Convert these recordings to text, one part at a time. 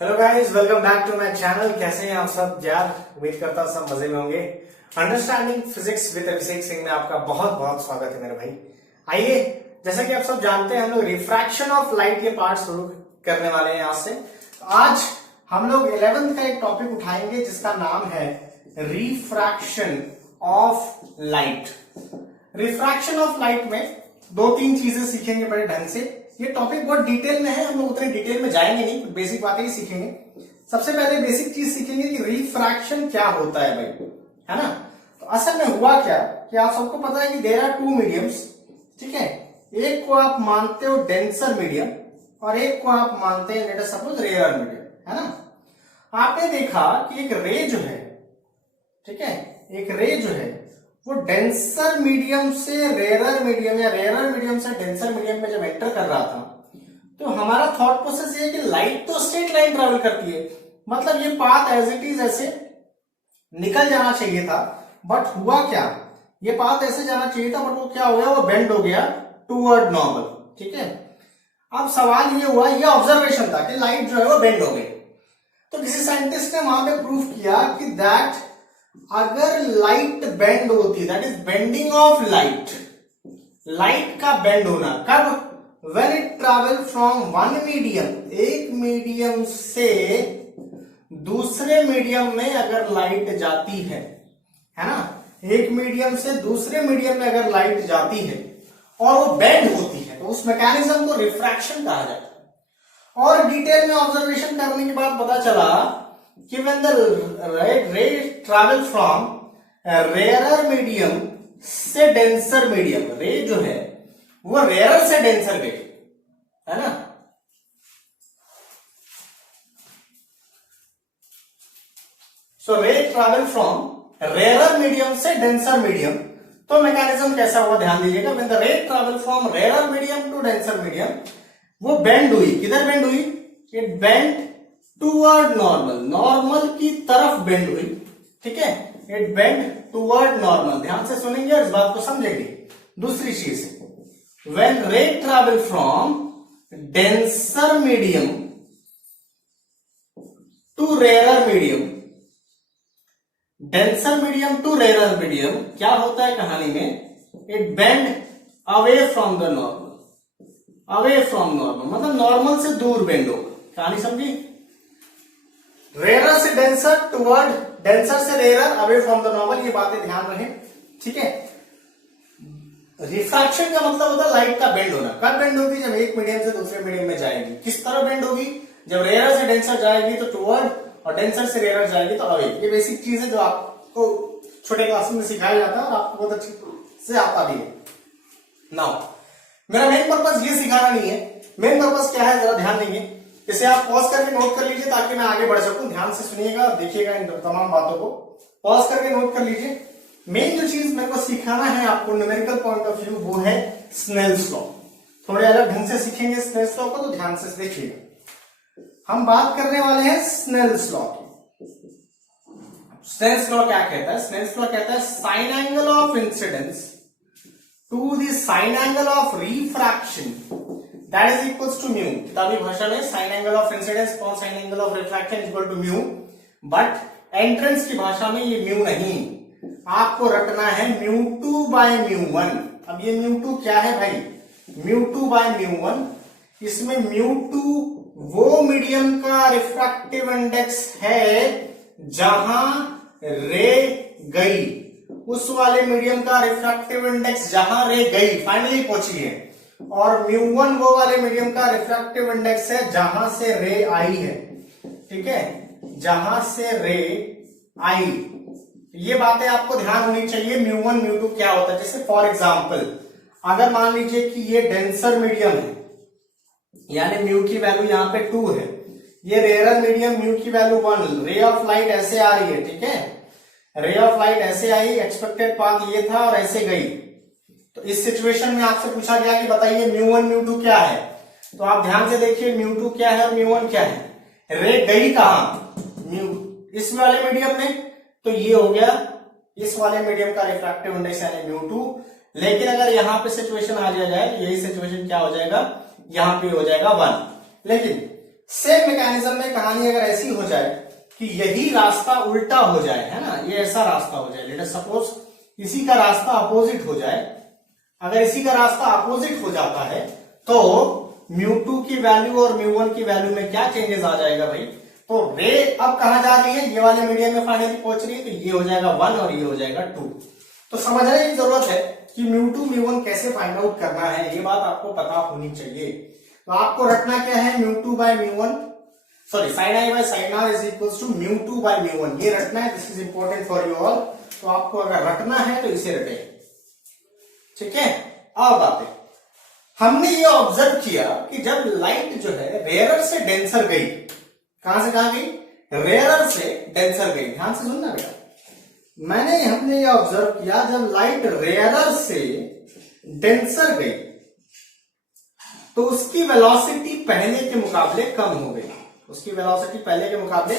Hello guys, welcome back to my channel. कैसे हैं आप सब यार? उम्मीद करता हूं सब मजे में होंगे। Understanding physics with Abhishek Singh में आपका बहुत बहुत स्वागत है मेरे भाई। आइए, जैसा कि आप सब जानते हैं, हम लोग रिफ्रैक्शन ऑफ लाइट के पार्ट शुरू करने वाले हैं आज से। तो आज हम लोग 11th का एक टॉपिक उठाएंगे जिसका नाम है refraction of light. Refraction of light में दो तीन चीजें सीखेंगे बड़े ढंग से। ये टॉपिक बहुत डिटेल में है, हम लोग उतने डिटेल में जाएंगे नहीं, बेसिक बातें ही सीखेंगे। सबसे पहले बेसिक चीज सीखेंगे कि रिफ्रैक्शन क्या होता है भाई, है ना। तो असल में हुआ क्या कि आप सबको पता है कि देयर आर टू मीडियम्स, ठीक है। एक को आप मानते हो डेंसर मीडियम और एक को आप मानते हैं let us suppose rare medium, है ना। आपने देखा कि एक रे जो है, ठीक है, एक रे जो है वो डेंसर मीडियम से रेयरर मीडियम या रेयरर मीडियम से डेंसर मीडियम में जब एंटर कर रहा था तो हमारा थॉट प्रोसेस ये है कि लाइट तो स्ट्रेट लाइन ट्रेवल करती है, मतलब ये पाथ एज इट इज ऐसे निकल जाना चाहिए था। बट हुआ क्या, ये पाथ ऐसे जाना चाहिए था बट वो क्या हो गया, वो बेंड हो गया टूवर्ड नॉर्मल, ठीक है। अब सवाल ये हुआ, ये ऑब्जर्वेशन था कि लाइट जो है वो बेंड हो गई। तो किसी साइंटिस्ट ने वहां पे प्रूव किया कि दैट अगर लाइट बेंड होती, that is bending of light, light का बेंड होना कब, when it travel from one medium, एक मीडियम से दूसरे मीडियम में अगर लाइट जाती है ना, एक मीडियम से दूसरे मीडियम में अगर लाइट जाती है और वो बेंड होती है तो उस मैकेनिज्म को रिफ्रैक्शन कहा जाता है। और डिटेल में ऑब्जर्वेशन करने के बाद पता चला कि when the ray travel from rarer medium से denser medium, रे जो है वो rarer से denser गई, है ना। So ray travel from rarer medium से denser medium, तो मैकेनिज्म कैसा हुआ ध्यान दीजिएगा। when the ray travel from rarer medium to denser medium, वो बेंड हुई, किधर बेंड हुई, it bend toward normal, normal की तरफ बेंड हुई, ठीक है। इट बेंड टूवर्ड नॉर्मल, ध्यान से सुनेंगे और इस बात को समझेंगे। दूसरी चीज, when ray travel from denser medium to rare medium, denser medium to rare medium क्या होता है कहानी में, it bend away from the normal, away from normal मतलब नॉर्मल से दूर बेंड होगा। कहानी समझी, रेयर से डेंसर टुवर्ड, डेंसर से rare, away from the normal, ये बातें ध्यान रखें, ठीक है। रिफ्रैक्शन का मतलब होता है लाइट का बेंड होना। कब बेंड होगी, जब एक मीडियम से दूसरे मीडियम में जाएगी। किस तरह बेंड होगी, जब रेयर से डेंसर जाएगी तो टुवर्ड और डेंसर से रेयर जाएगी तो अवे। ये बेसिक चीज है जो आपको छोटे क्लास में सिखाया जाता है और आपको बहुत अच्छे से आता भी है। नाउ मेरा मेन पर्पस ये सिखाना नहीं है, मेन पर्पस क्या है जरा ध्यान देंगे। इसे आप पॉज करके नोट कर लीजिए ताकि मैं आगे बढ़ सकूं। ध्यान से सुनिएगा, देखिएगा इन तमाम बातों को, पॉज करके नोट कर लीजिए। मेन जो चीज मेरे को सिखाना है आपको न्यूमेरिकल पॉइंट ऑफ व्यू, वो है स्नेल्स लॉ। थोड़े अलग ढंग से सीखेंगे स्नेल्स लॉ को, तो ध्यान से देखिएगा। हम बात करने वाले हैं स्नेल्स लॉ की। स्नेल्स लॉ क्या कहता है, स्नेल्स लॉ कहता है sine angle of incidence to the sine angle of refraction that is equals to mu। किताबी भाषा में साइन एंगल ऑफ इंसिडेंस और sine angle of refraction equal to mu, but entrance की भाषा में ये म्यू नहीं, आपको रटना है mu two by mu one. अब ये म्यू टू क्या है भाई, mu two by mu one. इसमें म्यू टू वो मीडियम का रिफ्रैक्टिव इंडेक्स है जहां रे गई, उस वाले मीडियम का रिफ्रैक्टिव इंडेक्स जहां रे गई, फाइनली पहुंची है। और म्यू वन वो वाले मीडियम का रिफ्रैक्टिव इंडेक्स है जहां से रे आई है, ठीक है, जहां से रे आई। ये बातें आपको ध्यान होनी चाहिए। म्यू वन म्यू टू क्या होता है, जैसे फॉर एग्जांपल अगर मान लीजिए कि ये डेंसर मीडियम है, यानी म्यू की वैल्यू यहाँ पे 2 है, ये रेयर मीडियम म्यू की वैल्यू 1, रे ऑफ लाइट ऐसे आ रही है, ठीक है, रे ऑफ लाइट ऐसे आई, एक्सपेक्टेड पाथ ये था और ऐसे गई। तो इस सिचुएशन में आपसे पूछा गया कि बताइए म्यू वन म्यू टू क्या है, तो आप ध्यान से देखिए म्यू टू क्या है और म्यू वन क्या है। रे गई कहां, म्यू इस वाले मीडियम में, तो ये हो गया इस वाले मीडियम का रिफ्रैक्टिव इंडेक्स यानी म्यू टू। लेकिन अगर यहां पे सिचुएशन आ जाए, यही सिचुएशन क्या हो जाएगा, यहां पे हो जाएगा 1। लेकिन सेम मैकेनिज्म में कहानी अगर ऐसी हो जाए कि यही रास्ता उल्टा हो जाए, है ना, ये ऐसा रास्ता हो जाए, लेट अस सपोज इसी का रास्ता अपोजिट हो जाए, अगर इसी का रास्ता अपोजिट हो जाता है तो μ2 की वैल्यू और μ1 की वैल्यू में क्या चेंजेस आ जाएगा भाई? तो रे अब कहां जा रही है? ये वाले मीडियम में फाइनली पहुंच रही है, तो ये हो जाएगा 1 और ये हो जाएगा 2। तो समझने की जरूरत है कि μ2 μ1 कैसे फाइंड आउट करना है, ये बात आपको पता होनी चाहिए। तो आपको रखना क्या है? μ2 by μ1, sorry sin i by sin r is equal to μ2 by μ1, ये रखना है। This is important for you all. तो आपको अगर रखना है तो इसे रटे, ठीक है। अब बातें हमने ये ऑब्जर्व किया कि जब लाइट जो है रेयरर से डेंसर गई, कहां से कहां गई? रेयरर से डेंसर गई। ध्यान से सुनना बेटा, हमने ये ऑब्जर्व किया जब लाइट रेयरर से डेंसर गई तो उसकी वेलोसिटी पहले के मुकाबले कम हो गई, उसकी वेलोसिटी पहले के मुकाबले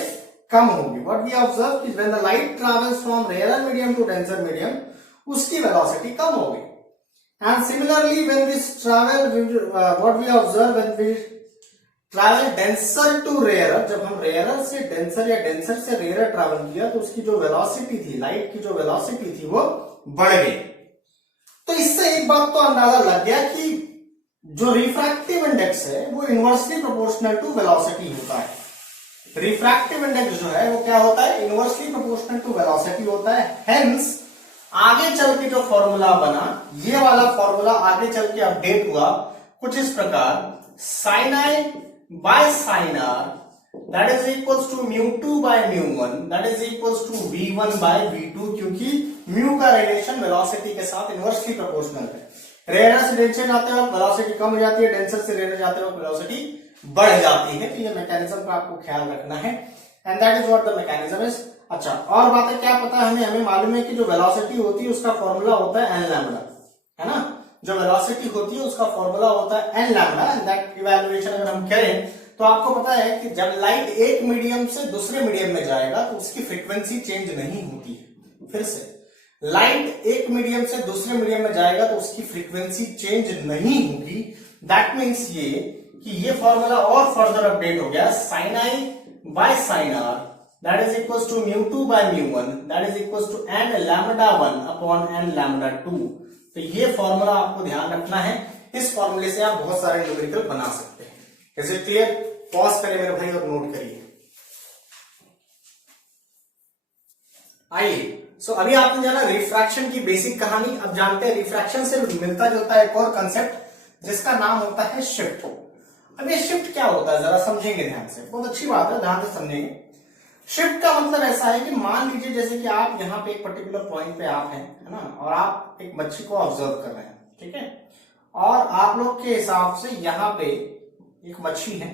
कम होगी। व्हाट वी ऑब्जर्व कि when the light travels from rarer medium to denser medium, उसकी वेलोसिटी कम हो गई। And similarly, when we travel, what we observe when we travel denser to rarer, जब हम rarer से denser या denser से rarer travel किया तो उसकी जो velocity थी, लाइट की जो velocity थी वो बढ़ गई। तो इससे एक बात तो अंदाजा लग गया कि जो रिफ्रैक्टिव इंडेक्स है वो इनवर्सली प्रोपोर्शनल टू वेलोसिटी होता है। रिफ्रैक्टिव इंडेक्स जो है वो क्या होता है? इनवर्सली प्रोपोर्शनल टू वेलोसिटी होता है। हेंस आगे चल के जो फॉर्मूला बना, ये वाला फॉर्मूला आगे चल के अपडेट हुआ कुछ इस प्रकार, sin i by sin r that is equals to μ2 by μ1 that is equals to v1 by v2, क्योंकि म्यू का रिलेशन वेलोसिटी के साथ इनवर्सली प्रोपोर्शनल है। रेयर से डेंसर जाते वक्त वेलोसिटी कम हो जाती है, डेंसर से रेयर जाते वक्त वेलोसिटी बढ़ जाती है। तो ये मैकेनिज्म का आपको ख्याल रखना है, and that is what the mechanism is. अच्छा, और बातें क्या पता है हमें मालूम है कि जो वेलोसिटी होती है उसका फॉर्मूला होता है एन लैम्डा, है ना। जो वेलोसिटी होती है उसका फॉर्मूला होता है n lambda, and that evaluation अगर हम करें तो आपको पता है कि जब लाइट एक मीडियम से दूसरे मीडियम में जाएगा तो उसकी फ्रीक्वेंसी चेंज नहीं होती है। फिर से, लाइट एक मीडियम से दूसरे मीडियम में जाएगा तो उसकी फ्रीक्वेंसी चेंज नहीं होगी। दैट मीन्स ये कि ये फॉर्मूला और फर्दर अपडेट हो गया, sin i by sin r that is equals to μ2 by μ1 that is equals to n lambda 1 upon n lambda 2। तो ये फॉर्मूला आपको ध्यान रखना है, इस फॉर्मूले से आप बहुत सारे न्यूमेरिकल बना सकते हैं। Is it clear? पॉज करें मेरे भाई और नोट करिए। आइए, सो अभी आपने जाना रिफ्रैक्शन की बेसिक कहानी। अब जानते हैं रिफ्रैक्शन से मिलता जुलता एक और कंसेप्ट जिसका नाम होता है शिफ्ट। अब ये शिफ्ट क्या होता है जरा समझेंगे ध्यान से, बहुत अच्छी बात है, ध्यान से समझेंगे। शिफ्ट का मतलब ऐसा है कि मान लीजिए जैसे कि आप यहाँ पे एक पर्टिकुलर पॉइंट पे आप हैं, है ना, और आप एक मच्छी को ऑब्जर्व कर रहे हैं, ठीक है, और आप लोग के हिसाब से यहाँ पे एक मच्छी है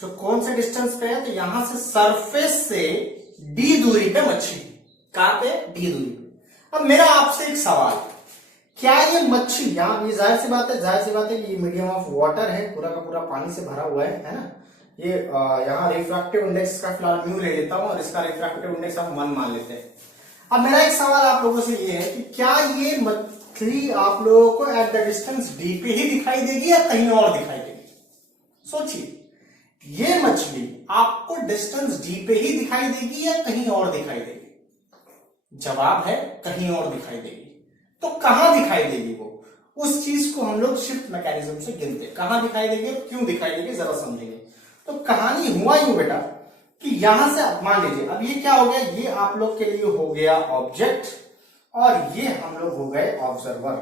जो कौन से डिस्टेंस पे है, तो यहां से सरफेस से डी दूरी पे मच्छी, कहां पे? डी दूरी पे। अब मेरा आपसे एक सवाल, क्या ये मच्छी यहाँ, ये जाहिर सी बात है ये मीडियम ऑफ वाटर है, पूरा का पूरा पानी से भरा हुआ है ना। ये यहाँ रिफ्रैक्टिव इंडेक्स का फिलहाल म्यू ले लेता हूं और इसका रिफ्रैक्टिव इंडेक्स हम 1 मान लेते हैं। अब मेरा एक सवाल आप लोगों से ये है कि क्या ये मछली आप लोगों को एट द डिस्टेंस डी पे ही दिखाई देगी या कहीं और दिखाई देगी? सोचिए, ये मछली आपको डिस्टेंस डी पे ही दिखाई देगी या कहीं और दिखाई देगी? जवाब है कहीं और दिखाई देगी। तो कहां दिखाई देगी वो? उस चीज को हम लोग शिफ्ट मैकेनिज्म से गिनते हैं। कहां दिखाई देगी, क्यों दिखाई देगी, जरा समझेंगे। तो कहानी हुआ यूं बेटा कि यहां से मान लीजिए, अब ये क्या हो गया, ये आप लोग के लिए हो गया ऑब्जेक्ट और ये हम लोग हो गए ऑब्जर्वर।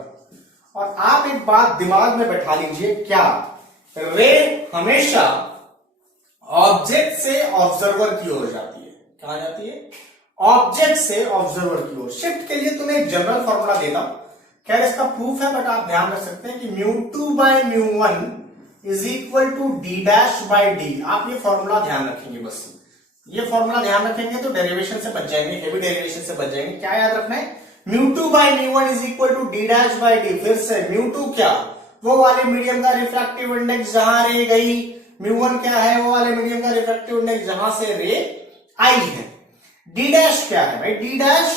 और आप एक बात दिमाग में बैठा लीजिए, क्या रे हमेशा ऑब्जेक्ट से ऑब्जर्वर की ओर जाती है? कहां जाती है? ऑब्जेक्ट से ऑब्जर्वर की ओर। शिफ्ट के लिए तुम्हें एक जनरल फॉर्मूला देता हूं, खैर इसका प्रूफ है बट आप ध्यान रख सकते हैं कि μ2 by μ1 is equal to D dash by D. आप ये फॉर्मूला ध्यान रखेंगे, बस ये फॉर्मूला ध्यान रखेंगे तो डेरिवेशन से बच जाएंगे, हेवी डेरिवेशन से बच जाएंगे। क्या याद रखना है? μ2 by μ1 is equal to D dash by D. फिर से μ2 क्या, वो वाले मीडियम का रिफ्रैक्टिव इंडेक्स जहां रे गई, μ1 क्या है, वो वाले मीडियम का रिफ्रैक्टिव इंडेक्स जहां से रे आई है। डी डैश क्या है भाई? डी डैश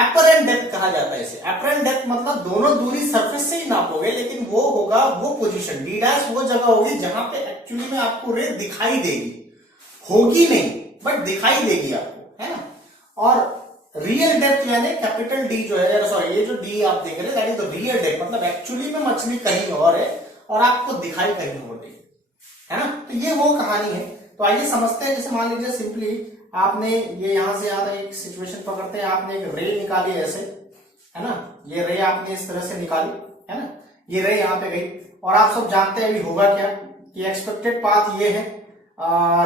एपरेंट डेप्थ कहा जाता है इसे। एपरेंट डेप्थ मतलब दोनों दूरी सरफेस से ही नापोगे, लेकिन वो होगा वो पोजीशन, डी डैश वो जगह होगी जहां पे एक्चुअली में आपको रे दिखाई देगी, होगी नहीं बट दिखाई देगी आपको, है ना। और रियल डेप्थ यानी कैपिटल डी जो है, सॉरी ये जो डी आप देख रहे हैं that is the real depth, मतलब एक्चुअली में मछली कहीं और है और आपको दिखाई कहीं और देगी, है ना। तो ये वो कहानी है। तो आइए समझते हैं। जैसे मान लीजिए सिंपली आपने ये यहां से यहां तक एक सिचुएशन पकड़ते हैं, आपने एक रे निकाली ऐसे, है ना, ये रे आपने इस तरह से निकाली, है ना, ये रे यहाँ पे गई और आप सब जानते हैं अभी होगा क्या कि एक्सपेक्टेड पाथ ये है,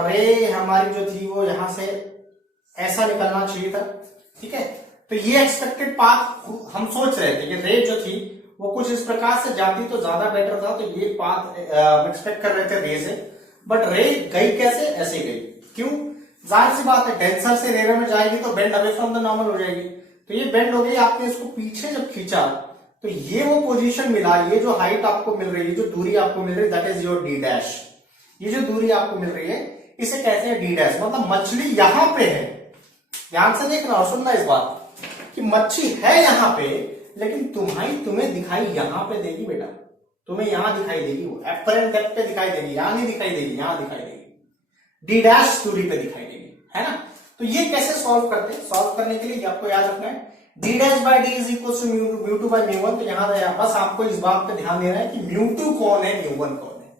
रे हमारी जो थी वो यहां से ऐसा निकलना चाहिए था, ठीक है। तो ये एक्सपेक्टेड पाथ हम सोच रहे थे कि रे जो थी वो कुछ इस प्रकार से जाती तो ज्यादा बेटर था, तो ये पाथ एक्सपेक्ट कर रहे थे रे से, बट रे गई कैसे, ऐसे गई। क्यों? जाहिर सी बात है, डेंसर से रेयर में जाएगी तो bend away from the normal हो जाएगी, तो ये बेंड हो गई। आपने इसको पीछे जब खींचा तो ये वो पोजीशन मिला, ये जो हाइट आपको मिल रही है, जो दूरी आपको मिल रही है that is your D dash. ये जो दूरी आपको मिल रही है इसे कहते हैं डी डैश, मतलब मछली यहां पे है। ध्यान से देखना और सुनना इस बात कि मच्छी है यहां पे, लेकिन तुम्हें दिखाई यहां पे देगी बेटा, तुम्हें यहां दिखाई देगी, वो एपरेंट डेप्थ पे दिखाई देगी, यहां नहीं दिखाई देगी, यहां दिखाई देगी, डी डैश दूरी पे दिखाई देगी, है ना। तो ये कैसे सॉल्व करते हैं? सॉल्व करने के लिए आपको याद रखना है d dash by d is equal to mu two by mu one. तो यहां बस आपको इस बात पे ध्यान देना है कि म्यू टू कौन है, म्यू वन कौन है।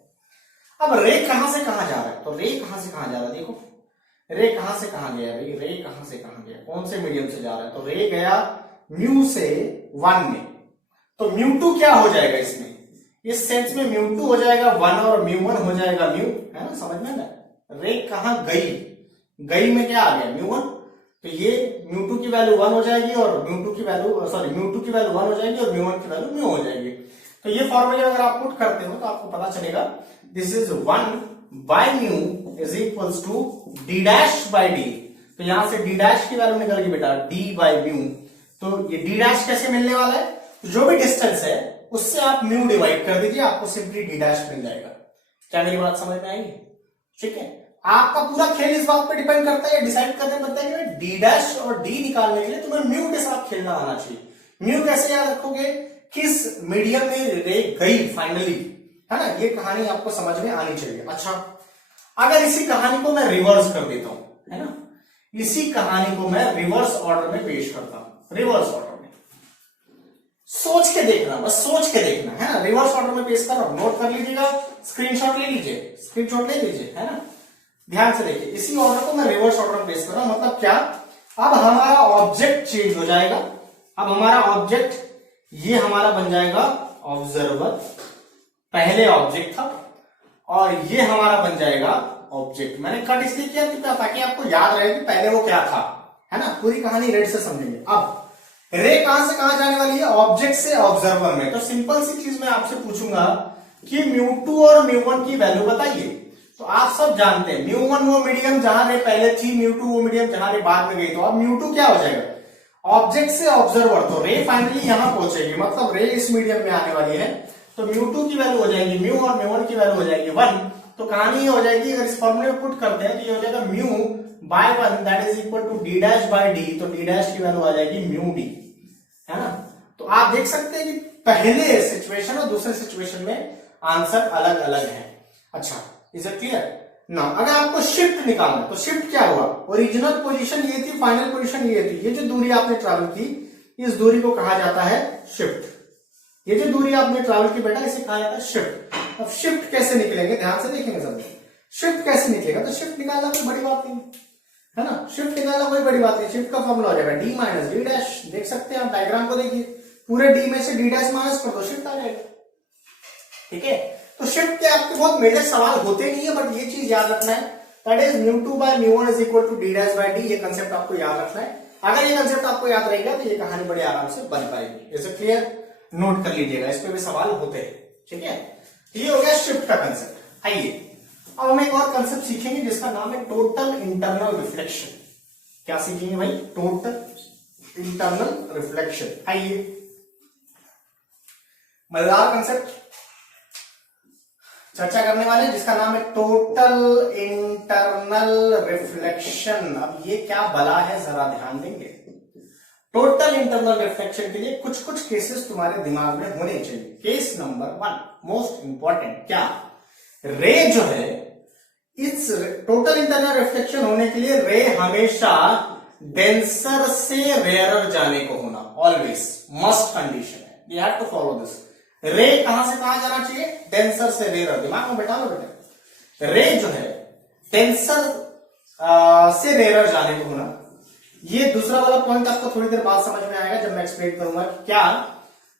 अब रे कहां से कहां जा रहा है, तो रे कहां से कहां जा रहा है, देखो रे कहां से कहां गया, रे कहां से कहां गया, कौन से मीडियम से जा रहा है, तो रे गया म्यू से वन में, तो म्यू टू क्या हो जाएगा इसमें, इस सेंस में म्यू टू हो जाएगा वन और म्यू वन हो जाएगा म्यू, है ना, समझ में ना। रे कहां गई में क्या आ गया, म्यू वन, तो ये म्यू टू की वैल्यू वन हो जाएगी और म्यू टू की वैल्यू वन हो जाएगी और म्यू वन की वैल्यू म्यू हो जाएगी। तो ये फॉर्मूले अगर आप पुट करते हो तो आपको पता चलेगा this is one by mu is equals to D dash by d. तो यहां से डी डैश की वैल्यू निकल गई बेटा डी बाय म्यू। तो ये डी डैश कैसे मिलने वाला है, जो भी डिस्टेंस है उससे आप म्यू डिवाइड कर दीजिए, आपको सिंपली डी डैश मिल जाएगा। क्या मेरी बात समझ में आएगी? ठीक है, आपका पूरा खेल इस बात पे डिपेंड करता है, डिसाइड करने पड़ता है कि डी डैश और डी निकालने के लिए तुम्हें म्यू के साथ खेलना आना चाहिए। म्यू कैसे याद रखोगे, किस मीडियम में रे गई फाइनली, है ना, ये कहानी आपको समझ में आनी चाहिए। अच्छा, अगर इसी कहानी को मैं रिवर्स कर देता हूं, है ना, इसी कहानी को मैं रिवर्स ऑर्डर में पेश करता हूं, रिवर्स ऑर्डर में सोच के देखना, बस सोच के देखना, है ना, रिवर्स ऑर्डर में पेश कर रहा हूं, नोट कर लीजिएगा, स्क्रीनशॉट ले लीजिए, स्क्रीनशॉट ले लीजिए, है ना, ध्यान से देखिए। इसी ऑर्डर को मैं रिवर्स ऑर्डर में पेश कर रहा हूं, मतलब क्या, अब हमारा ऑब्जेक्ट चेंज हो जाएगा। अब हमारा ऑब्जेक्ट ये हमारा बन जाएगा ऑब्जर्वर, पहले ऑब्जेक्ट था, और ये हमारा बन जाएगा ऑब्जेक्ट। मैंने कट इसलिए किया ताकि आपको याद रहे कि पहले वो क्या था, है ना, पूरी कहानी रेड से समझेंगे। अब रे कहां से कहां जाने वाली है, ऑब्जेक्ट से ऑब्जर्वर में। तो सिंपल सी चीज मैं आपसे पूछूंगा कि म्यू टू और म्यू वन की वैल्यू बताइए। तो आप सब जानते हैं म्यू वन वो मीडियम जहां रे पहले थी, म्यू टू वो मीडियम जहां रे बाद में गई। तो अब म्यू टू क्या हो जाएगा, ऑब्जेक्ट से ऑब्जर्वर, तो रे फाइनली यहां पहुंचेगी, मतलब रे इस मीडियम में आने वाली है। तो म्यू टू की वैल्यू हो जाएगी म्यू और म्यू वन की वैल्यू हो जाएगी वन। तो कहानी ये हो जाएगी, अगर इस फॉर्मूले में पुट करते हैं तो ये हो जाएगा mu by one that is equal to D dash by d. तो डी डैश की वैल्यू आ जाएगी म्यू डी, है ना। तो आप देख सकते हैं कि पहले सिचुएशन और दूसरे सिचुएशन में आंसर अलग अलग है। अच्छा, इज इट क्लियर ना। अगर आपको शिफ्ट निकालना है तो शिफ्ट क्या हुआ, ओरिजिनल पोजीशन ये थी, फाइनल पोजीशन ये थी, ये जो दूरी आपने ट्रैवल की इस दूरी को कहा जाता है शिफ्ट। ये जो दूरी आपने ट्रैवल की बेटा इसे कहा जाता है शिफ्ट। अब शिफ्ट कैसे निकलेंगे, ध्यान से देखेंगे सब। शिफ्ट कैसे निकलेगा, तो शिफ्ट निकालना कोई बड़ी बात नहीं है ना, शिफ्ट निकालना कोई बड़ी बात नहीं। शिफ्ट का फॉर्मूला हो जाएगा डी माइनस डी डैश। देख सकते हैं आप डायग्राम को, देखिए पूरे डी में से डी डैश माइनस कर दो, शिफ्ट आ जाएगा। ठीक है, तो शिफ्ट के आपके बहुत मेजर सवाल होते नहीं है, बट ये चीज याद रखना है that is mu two by mu one is equal to D dash by d. ये कंसेप्ट आपको याद रखना है। अगर ये कंसेप्ट आपको याद रहेगा तो ये कहानी बड़े आराम से बन पाएगी। Is it clear? नोट कर लीजिएगा, इस पे भी सवाल होते हैं। ठीक है, ये हो गया शिफ्ट का कंसेप्ट। आइए अब हम एक और कंसेप्ट सीखेंगे जिसका नाम है टोटल इंटरनल रिफ्लेक्शन। क्या सीखेंगे भाई? Total internal reflection. आइए, मजेदार कंसेप्ट चर्चा करने वाले जिसका नाम है टोटल इंटरनल रिफ्लेक्शन। अब ये क्या बला है, जरा ध्यान देंगे। टोटल इंटरनल रिफ्लेक्शन के लिए कुछ कुछ केसेस तुम्हारे दिमाग में होने चाहिए। केस नंबर 1 मोस्ट इंपॉर्टेंट, क्या रे जो है, इस टोटल इंटरनल रिफ्लेक्शन होने के लिए रे हमेशा डेंसर से रेयरर जाने को होना, ऑलवेज मस्ट कंडीशन है, you have to follow this. Ray कहां से कहां जाना चाहिए, डेंसर से रेयरर, दिमाग में बैठा लो बेटा। रे जो है डेंसर से रेयरर जाने को होना। ये दूसरा वाला पॉइंट आपको थोड़ी देर बाद समझ में आएगा जब मैं एक्सप्लेन करूंगा। क्या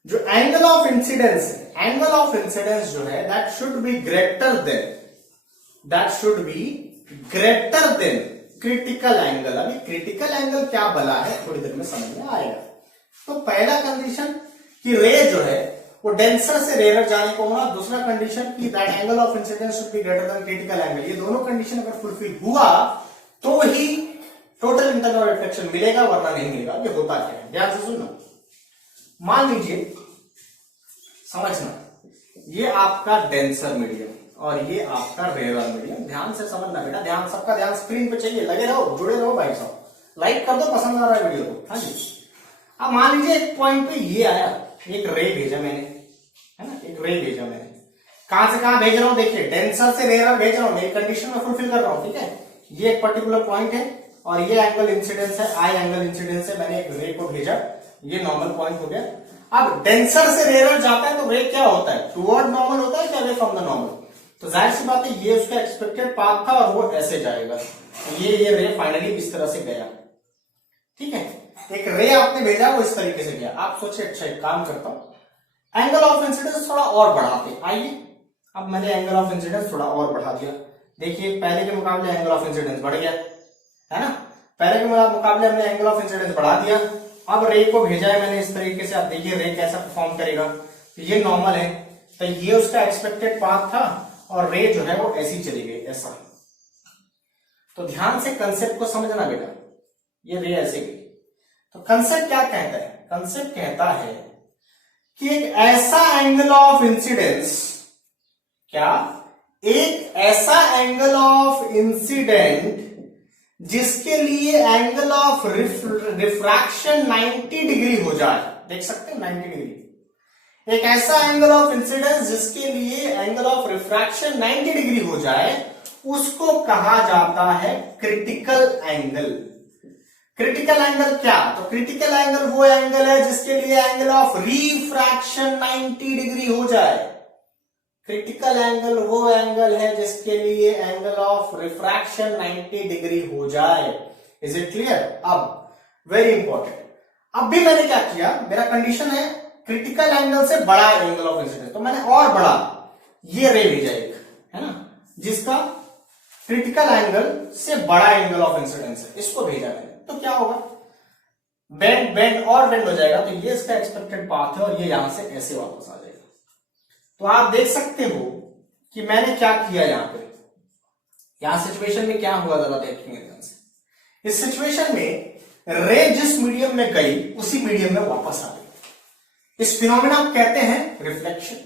जो एंगल ऑफ इंसिडेंस है, एंगल ऑफ इंसिडेंस जो है that should be greater than critical angle. अभी क्रिटिकल एंगल क्या भला है थोड़ी देर में समझ में आएगा। तो पहला कंडीशन कि रे जो है वो डेंसर से रेयर जाने को होना, दूसरा कंडीशन कि that angle of incidence should be greater than critical angle. ये दोनों कंडीशन अगर फुलफिल हुआ तो ही टोटल इंटरनल रिफ्लेक्शन मिलेगा, वरना नहीं मिलेगा। ये होता क्या है, ध्यान से सुनना। मान लीजिए, समझना, ये आपका डेंसर मीडियम और ये आपका रेयर मीडियम। ध्यान से समझना बेटा, ध्यान, सबका ध्यान स्क्रीन पे चाहिए, लगे रहो, जुड़े रहो भाई साहब, लाइक कर दो पसंद आ रहा है वीडियो को। हाँ जी, अब मान लीजिए एक पॉइंट पे ये आया, एक रे भेजा मैंने, है ना, एक रे भेजा मैंने। कहां से कहां भेज रहा हूं, देखिए डेंसर से रेयर भेज रहा हूं, मेरी कंडीशन में फुलफिल कर रहा हूं, ठीक है। ये एक पर्टिकुलर पॉइंट है और ये एंगल इंसिडेंस है, आई एंगल इंसिडेंस है, मैंने एक रे को भेजा, ये नॉर्मल पॉइंट हो गया। अब डेंसर से रेयर जाता है तो रे क्या होता है, टुवर्ड नॉर्मल होता है क्या, अवे फ्रॉम द नॉर्मल। तो जाहिर सी बात है ये उसका एक्सपेक्टेड पाथ था और वो ऐसे जाएगा, ये रे फाइनली इस तरह से गया, ठीक है। एक रे आपने भेजा वो इस तरीके से गया। आप सोचे अच्छा एक काम करता हूं, एंगल ऑफ इंसिडेंस थोड़ा और बढ़ाते, आइए। अब मैंने एंगल ऑफ इंसिडेंस थोड़ा और बढ़ा दिया, देखिए पहले के मुकाबले एंगल ऑफ इंसिडेंस बढ़ गया, है ना। पहले के मुकाबले हमने एंगल ऑफ इंसिडेंस बढ़ा दिया। अब रे को भेजा है मैंने इस तरीके से, आप देखिए रे कैसा परफॉर्म करेगा। तो ये नॉर्मल है, तो ये उसका एक्सपेक्टेड पाथ था और रे जो है वो ऐसी चली गई, ऐसा। तो ध्यान से कंसेप्ट को समझना बेटा, ये रे ऐसे गई। तो कंसेप्ट क्या कहता है, कंसेप्ट कहता है कि एक ऐसा एंगल ऑफ इंसिडेंस, क्या एक ऐसा एंगल ऑफ इंसिडेंट जिसके लिए एंगल ऑफ रिफ्रैक्शन 90 डिग्री हो जाए, देख सकते हैं 90 डिग्री। एक ऐसा एंगल ऑफ इंसिडेंस जिसके लिए एंगल ऑफ रिफ्रैक्शन 90 डिग्री हो जाए, उसको कहा जाता है क्रिटिकल एंगल। क्रिटिकल एंगल क्या, तो क्रिटिकल एंगल वो एंगल है जिसके लिए एंगल ऑफ रिफ्रैक्शन 90 डिग्री हो जाए। क्रिटिकल एंगल वो एंगल है जिसके लिए एंगल ऑफ रिफ्रैक्शन 90 डिग्री हो जाए। Is it clear. अब वेरी इंपॉर्टेंट, अब भी मैंने क्या किया, मेरा कंडीशन है क्रिटिकल एंगल से बड़ा एंगल ऑफ इंसिडेंस, तो मैंने और बड़ा ये रे भेजा एक, है ना, जिसका क्रिटिकल एंगल से बड़ा एंगल ऑफ इंसिडेंस है, इसको भेजा मैंने। तो क्या होगा, बेंड और बेंड हो जाएगा, तो ये इसका एक्सपेक्टेड पाथ है और ये यहां से ऐसे वापस आ जाएगा। तो आप देख सकते हो कि मैंने क्या किया यहां पे, यहां सिचुएशन में क्या हुआ, जरा देखेंगे ध्यान से। इस सिचुएशन में रे जिस मीडियम में गई उसी मीडियम में वापस आ गई। इस फिनोमेना को कहते हैं reflection.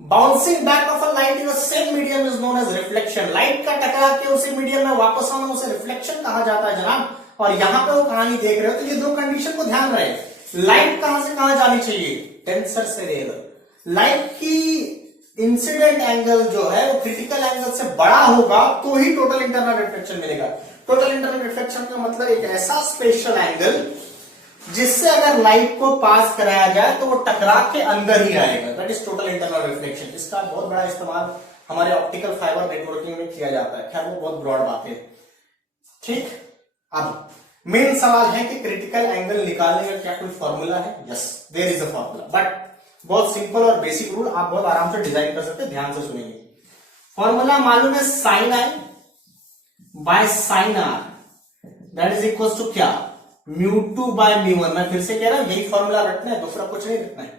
Bouncing back of a light in the same medium is known as reflection. Light का टकरा के उसी मीडियम में वापस आना उसे रिफ्लेक्शन कहा जाता है जनाब। और यहां पे वो कहानी देख रहे हो, तो ये दो कंडीशन को ध्यान रहे, लाइट कहां से कहां जानी चाहिए, डेंसर से रेयर। लाइट की इंसिडेंट एंगल जो है वो क्रिटिकल एंगल से बड़ा होगा तो ही टोटल इंटरनल रिफ्लेक्शन मिलेगा। टोटल इंटरनल रिफ्लेक्शन का मतलब एक ऐसा स्पेशल एंगल जिससे अगर लाइट को पास कराया जाए तो वो टकरा के अंदर ही आएगा, that is total internal reflection. इसका बहुत बड़ा इस्तेमाल हमारे ऑप्टिकल फाइबर नेटवर्किंग में किया जाता है। खैर वो बहुत ब्रॉड बात है, ठीक। अब मेन सवाल है कि क्रिटिकल एंगल निकालने का क्या कोई फॉर्मूला है, yes there is a formula, but बहुत सिंपल और बेसिक रूल, आप बहुत आराम से डिजाइन कर सकते हैं, ध्यान से सुनेंगे। फॉर्मूला मालूम है, sine i by sine r that is equal to क्या, μ2 बाय μ1। मैं फिर से कह रहा हूं यही फॉर्मूला रखना है, दूसरा कुछ नहीं रखना है।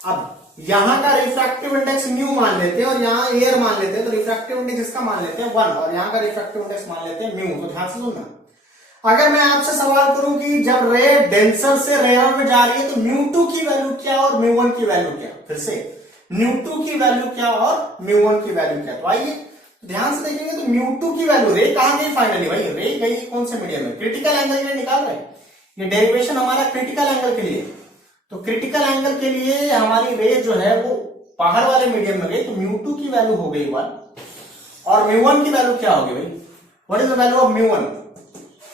अब यहां का रिफ्रैक्टिव इंडेक्स म्यू मान लेते हैं और यहां एयर मान लेते हैं, तो रिफ्रैक्टिव इंडेक्स इसका मान लेते हैं 1 और यहां का रिफ्रैक्टिव इंडेक्स मान लेते हैं म्यू। तो ध्यान से सुनना, अगर मैं आपसे सवाल करूं कि जब रे डेंसर से रेयर में जा रही है तो μ2 की वैल्यू क्या और μ1 की वैल्यू क्या, फिर से μ2 की वैल्यू क्या और μ1 की वैल्यू क्या। तो आइए ध्यान से देखेंगे तो μ2 की वैल्यू, रे कहां गई फाइनली, भाई रे गई कौन से मीडियम में, क्रिटिकल एंगल में निकाल रहे हैं। ये डेरिवेशन हमारा क्रिटिकल एंगल के लिए, तो क्रिटिकल एंगल के लिए हमारी रे जो है वो बाहर वाले मीडियम में गई, तो μ2 की वैल्यू हो गई 1 और μ1 की वैल्यू क्या होगी भाई, what is the value of μ1,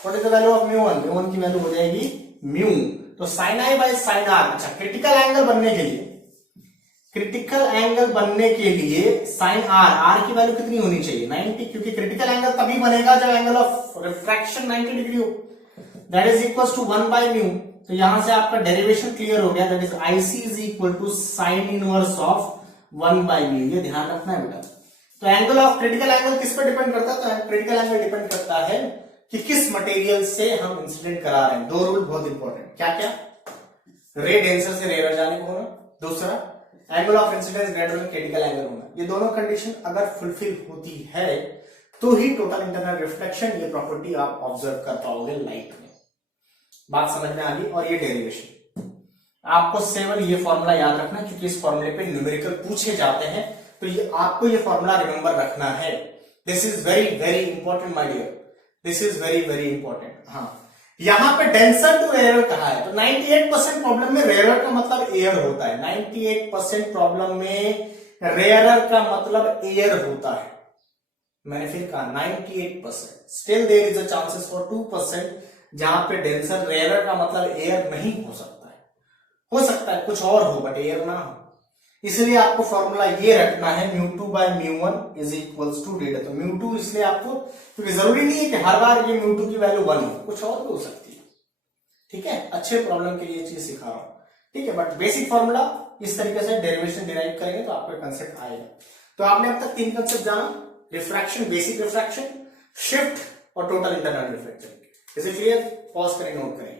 what is the value of μ1, μ1 की वैल्यू हो जाएगी म्यू, तो sin i by sin r। अच्छा क्रिटिकल एंगल बनने के लिए, क्रिटिकल एंगल बनने के लिए sin r की वैल्यू कितनी होनी चाहिए 90, क्योंकि क्रिटिकल एंगल तभी बनेगा जब एंगल ऑफ रिफ्रैक्शन 90 डिग्री हो, that is equal to 1 by mu. तो यहां से आपका डेरिवेशन क्लियर हो गया, that is IC is equal to sine inverse of 1 by mu, ये ध्यान रखना है बेटा। तो एंगल ऑफ क्रिटिकल एंगल किस पर डिपेंड करता है, तो क्रिटिकल एंगल डिपेंड करता है कि किस मटेरियल से हम इंसिडेंट करा रहे हैं। दो रूल बहुत इंपॉर्टेंट, क्या क्या, रे डेंसर से रेयर जाने को होना, दूसरा angle of incidence greater than critical angle होना। ये दोनों कंडीशन अगर फुलफिल होती है तो ही टोटल इंटरनल रिफ्लेक्शन, ये प्रॉपर्टी आप ऑब्जर्व कर पाओगे लाइट में। बात समझ में आ गई। और ये डेरिवेशन आपको केवल ये फॉर्मूला याद रखना, क्योंकि इस फॉर्मूले पे न्यूमेरिकल पूछे जाते हैं, तो ये आपको ये फॉर्मूला रिमेंबर रखना है। This is very very important my dear, this is very very important. हाँ, यहां पे डेंसर टू रेयर कहा है, तो 98% प्रॉब्लम में रेयर का मतलब एयर होता है, 98% प्रॉब्लम में रेयर का मतलब एयर होता है। मैंने फिर कहा 98%, still there is a chances for 2% जहां पे डेंसर रेयर का मतलब एयर नहीं हो सकता है, हो सकता है कुछ और हो बट एयर ना हो। इसलिए आपको फॉर्मूला ये रखना है μ2 by μ1 is equals to data. तो μ2 इसलिए आपको, क्योंकि जरूरी नहीं है कि हर बार ये μ2 की वैल्यू 1 हो, कुछ और भी हो सकती है। ठीक है, अच्छे प्रॉब्लम के लिए चीज सिखा रहा हूं, ठीक है। बट बेसिक फॉर्मूला इस तरीके से डेरिवेशन डिराइव करेंगे तो आपको कंसेप्ट आएगा। तो आपने अब तक 3 कंसेप्ट जाना, रिफ्रैक्शन, बेसिक रिफ्रैक्शन, शिफ्ट और total internal reflection. Is it clear? Pause करें, नोट करें।